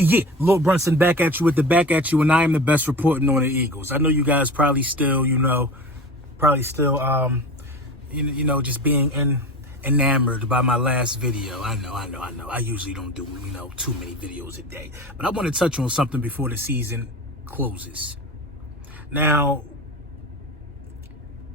Yeah. Lil Brunson back at you with the back at you, and I am the best reporting on the Eagles. I know you guys probably still, just being enamored by my last video. I know. I usually don't do, too many videos a day. But I want to touch on something before the season closes. Now,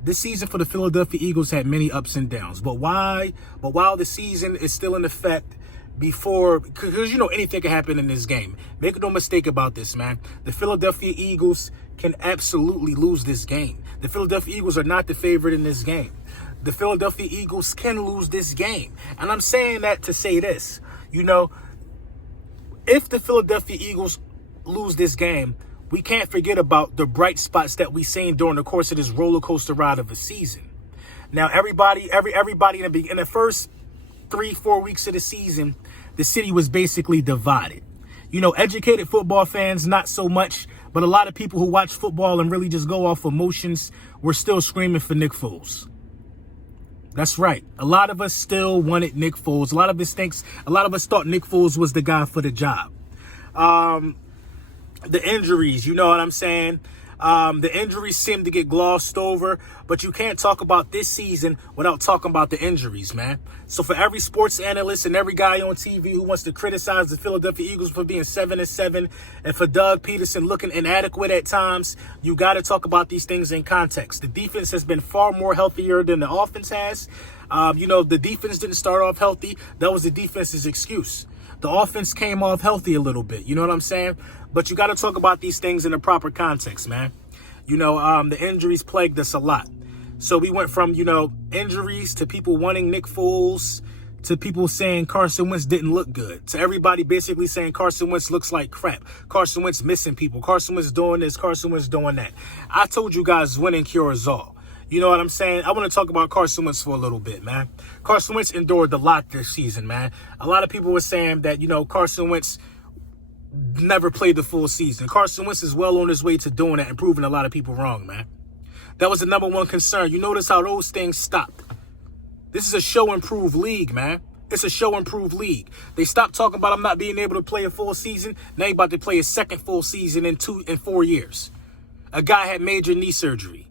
this season for the Philadelphia Eagles had many ups and downs. But while the season is still in effect, because anything can happen in this game. Make no mistake about this, man. The Philadelphia Eagles can absolutely lose this game. The Philadelphia Eagles are not the favorite in this game. The Philadelphia Eagles can lose this game. And I'm saying that to say this. If the Philadelphia Eagles lose this game, we can't forget about the bright spots that we've seen during the course of this roller coaster ride of a season. Now, everybody in the first 3-4 weeks of the season, the city was basically divided. Educated football fans, not so much, but a lot of people who watch football and really just go off emotions were still screaming for Nick Foles. That's right. A lot of us still wanted Nick Foles. A lot of us thought Nick Foles was the guy for the job. The injuries, you know what I'm saying? The injuries seem to get glossed over, but you can't talk about this season without talking about the injuries, man. So for every sports analyst and every guy on TV who wants to criticize the Philadelphia Eagles for being 7-7 and for Doug Peterson looking inadequate at times, you got to talk about these things in context. The defense has been far more healthier than the offense has. The defense didn't start off healthy. That was the defense's excuse. The offense came off healthy a little bit. You know what I'm saying? But you got to talk about these things in the proper context, man. The injuries plagued us a lot. So we went from, injuries to people wanting Nick Foles to people saying Carson Wentz didn't look good, to everybody basically saying Carson Wentz looks like crap. Carson Wentz missing people. Carson Wentz doing this. Carson Wentz doing that. I told you guys winning cures all. You know what I'm saying? I want to talk about Carson Wentz for a little bit, man. Carson Wentz endured a lot this season, man. A lot of people were saying that, Carson Wentz never played the full season. Carson Wentz is well on his way to doing that and proving a lot of people wrong, man. That was the number one concern. You notice how those things stopped. This is a show-improved league, man. It's a show-improved league. They stopped talking about him not being able to play a full season. Now he's about to play his second full season in 4 years. A guy had major knee surgery.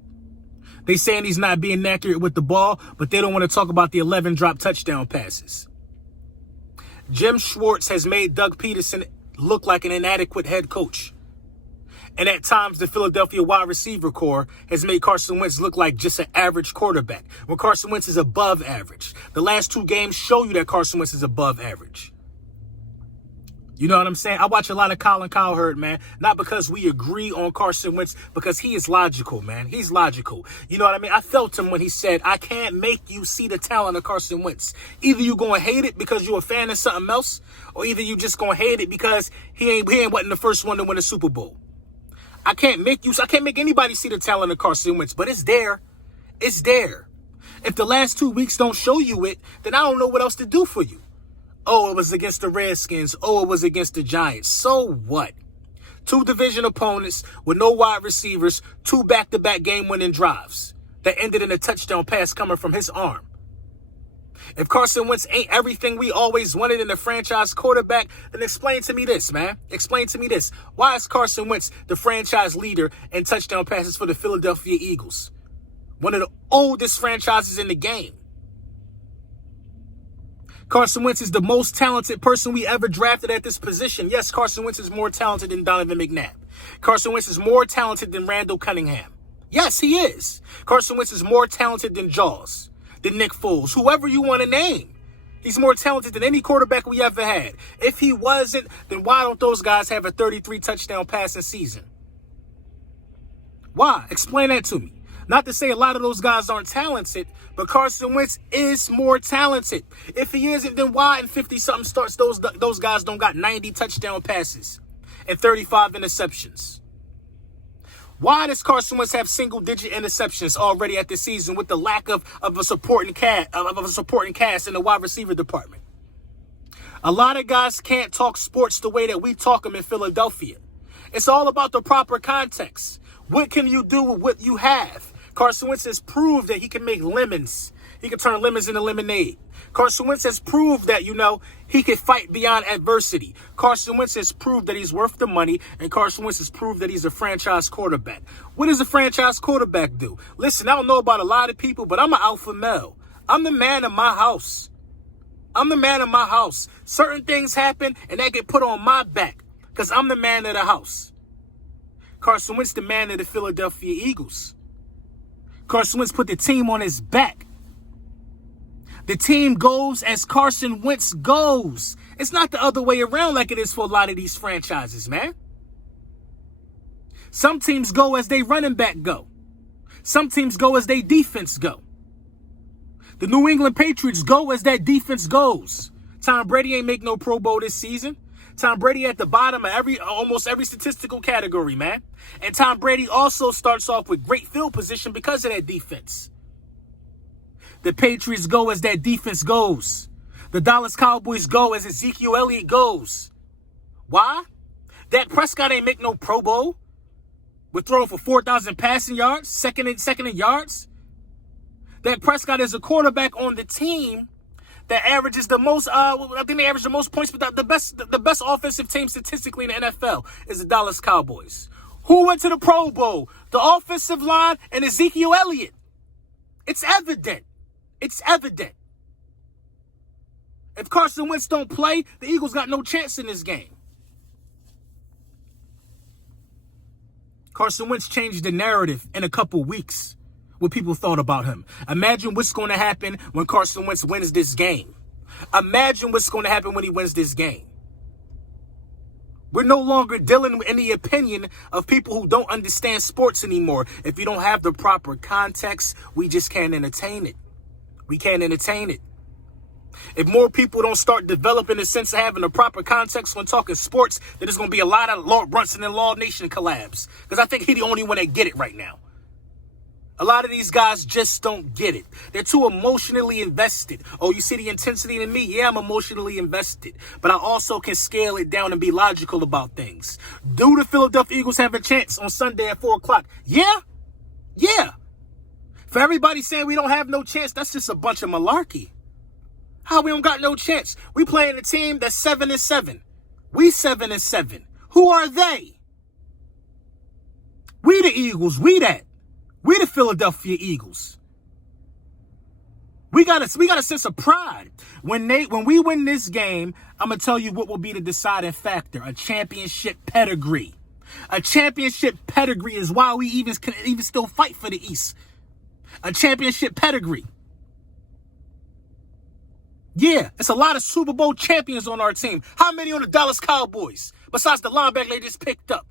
They saying he's not being accurate with the ball, but they don't want to talk about the 11 drop touchdown passes. Jim Schwartz has made Doug Peterson look like an inadequate head coach. And at times, the Philadelphia wide receiver core has made Carson Wentz look like just an average quarterback, when Carson Wentz is above average. The last 2 games show you that Carson Wentz is above average. You know what I'm saying? I watch a lot of Colin Cowherd, man. Not because we agree on Carson Wentz, because he is logical, man. He's logical. You know what I mean? I felt him when he said, I can't make you see the talent of Carson Wentz. Either you going to hate it because you're a fan of something else, or either you just going to hate it because he wasn't the first one to win a Super Bowl. I can't make anybody see the talent of Carson Wentz, but it's there. It's there. If the last 2 weeks don't show you it, then I don't know what else to do for you. Oh, it was against the Redskins. Oh, it was against the Giants. So what? 2 division opponents with no wide receivers, 2 back-to-back game-winning drives that ended in a touchdown pass coming from his arm. If Carson Wentz ain't everything we always wanted in a franchise quarterback, then explain to me this, man. Explain to me this. Why is Carson Wentz the franchise leader in touchdown passes for the Philadelphia Eagles? One of the oldest franchises in the game. Carson Wentz is the most talented person we ever drafted at this position. Yes, Carson Wentz is more talented than Donovan McNabb. Carson Wentz is more talented than Randall Cunningham. Yes, he is. Carson Wentz is more talented than Jaws, than Nick Foles, whoever you want to name. He's more talented than any quarterback we ever had. If he wasn't, then why don't those guys have a 33 touchdown passing season? Why? Explain that to me. Not to say a lot of those guys aren't talented, but Carson Wentz is more talented. If he isn't, then why in 50-something starts those guys don't got 90 touchdown passes and 35 interceptions? Why does Carson Wentz have single-digit interceptions already at this season with the lack of a supporting cast in the wide receiver department? A lot of guys can't talk sports the way that we talk them in Philadelphia. It's all about the proper context. What can you do with what you have? Carson Wentz has proved that he can make lemons. He can turn lemons into lemonade. Carson Wentz has proved that, he can fight beyond adversity. Carson Wentz has proved that he's worth the money, and Carson Wentz has proved that he's a franchise quarterback. What does a franchise quarterback do? Listen, I don't know about a lot of people, but I'm an alpha male. I'm the man of my house. I'm the man of my house. Certain things happen, and they get put on my back because I'm the man of the house. Carson Wentz, the man of the Philadelphia Eagles. Carson Wentz put the team on his back. The team goes as Carson Wentz goes. It's not the other way around like it is for a lot of these franchises, man. Some teams go as they running back go. Some teams go as they defense go. The New England Patriots go as that defense goes. Tom Brady ain't make no Pro Bowl this season. Tom Brady at the bottom of almost every statistical category, man. And Tom Brady also starts off with great field position because of that defense. The Patriots go as that defense goes. The Dallas Cowboys go as Ezekiel Elliott goes. Why? Dak Prescott ain't make no Pro Bowl. We're throwing for 4,000 passing yards, second in yards. Dak Prescott is a quarterback on the team that averages the most. I think they average the most points, but the best offensive team statistically in the NFL is the Dallas Cowboys. Who went to the Pro Bowl? The offensive line and Ezekiel Elliott. It's evident. It's evident. If Carson Wentz don't play, the Eagles got no chance in this game. Carson Wentz changed the narrative in a couple weeks. What people thought about him. Imagine what's going to happen when Carson Wentz wins this game. Imagine what's going to happen when he wins this game. We're no longer dealing with any opinion of people who don't understand sports anymore. If you don't have the proper context, we just can't entertain it. We can't entertain it. If more people don't start developing a sense of having the proper context when talking sports, then there's going to be a lot of Lord Brunson and Law Nation collabs. Because I think he's the only one that get it right now. A lot of these guys just don't get it. They're too emotionally invested. Oh, you see the intensity in me? Yeah, I'm emotionally invested. But I also can scale it down and be logical about things. Do the Philadelphia Eagles have a chance on Sunday at 4 o'clock? Yeah. Yeah. For everybody saying we don't have no chance, that's just a bunch of malarkey. How we don't got no chance? We playing a team that's 7-7. We 7-7. Who are they? We the Eagles. We that. We the Philadelphia Eagles. We got a sense of pride. When we win this game, I'm gonna tell you what will be the deciding factor: a championship pedigree. A championship pedigree is why we even still fight for the East. A championship pedigree. Yeah, it's a lot of Super Bowl champions on our team. How many on the Dallas Cowboys? Besides the linebacker they just picked up.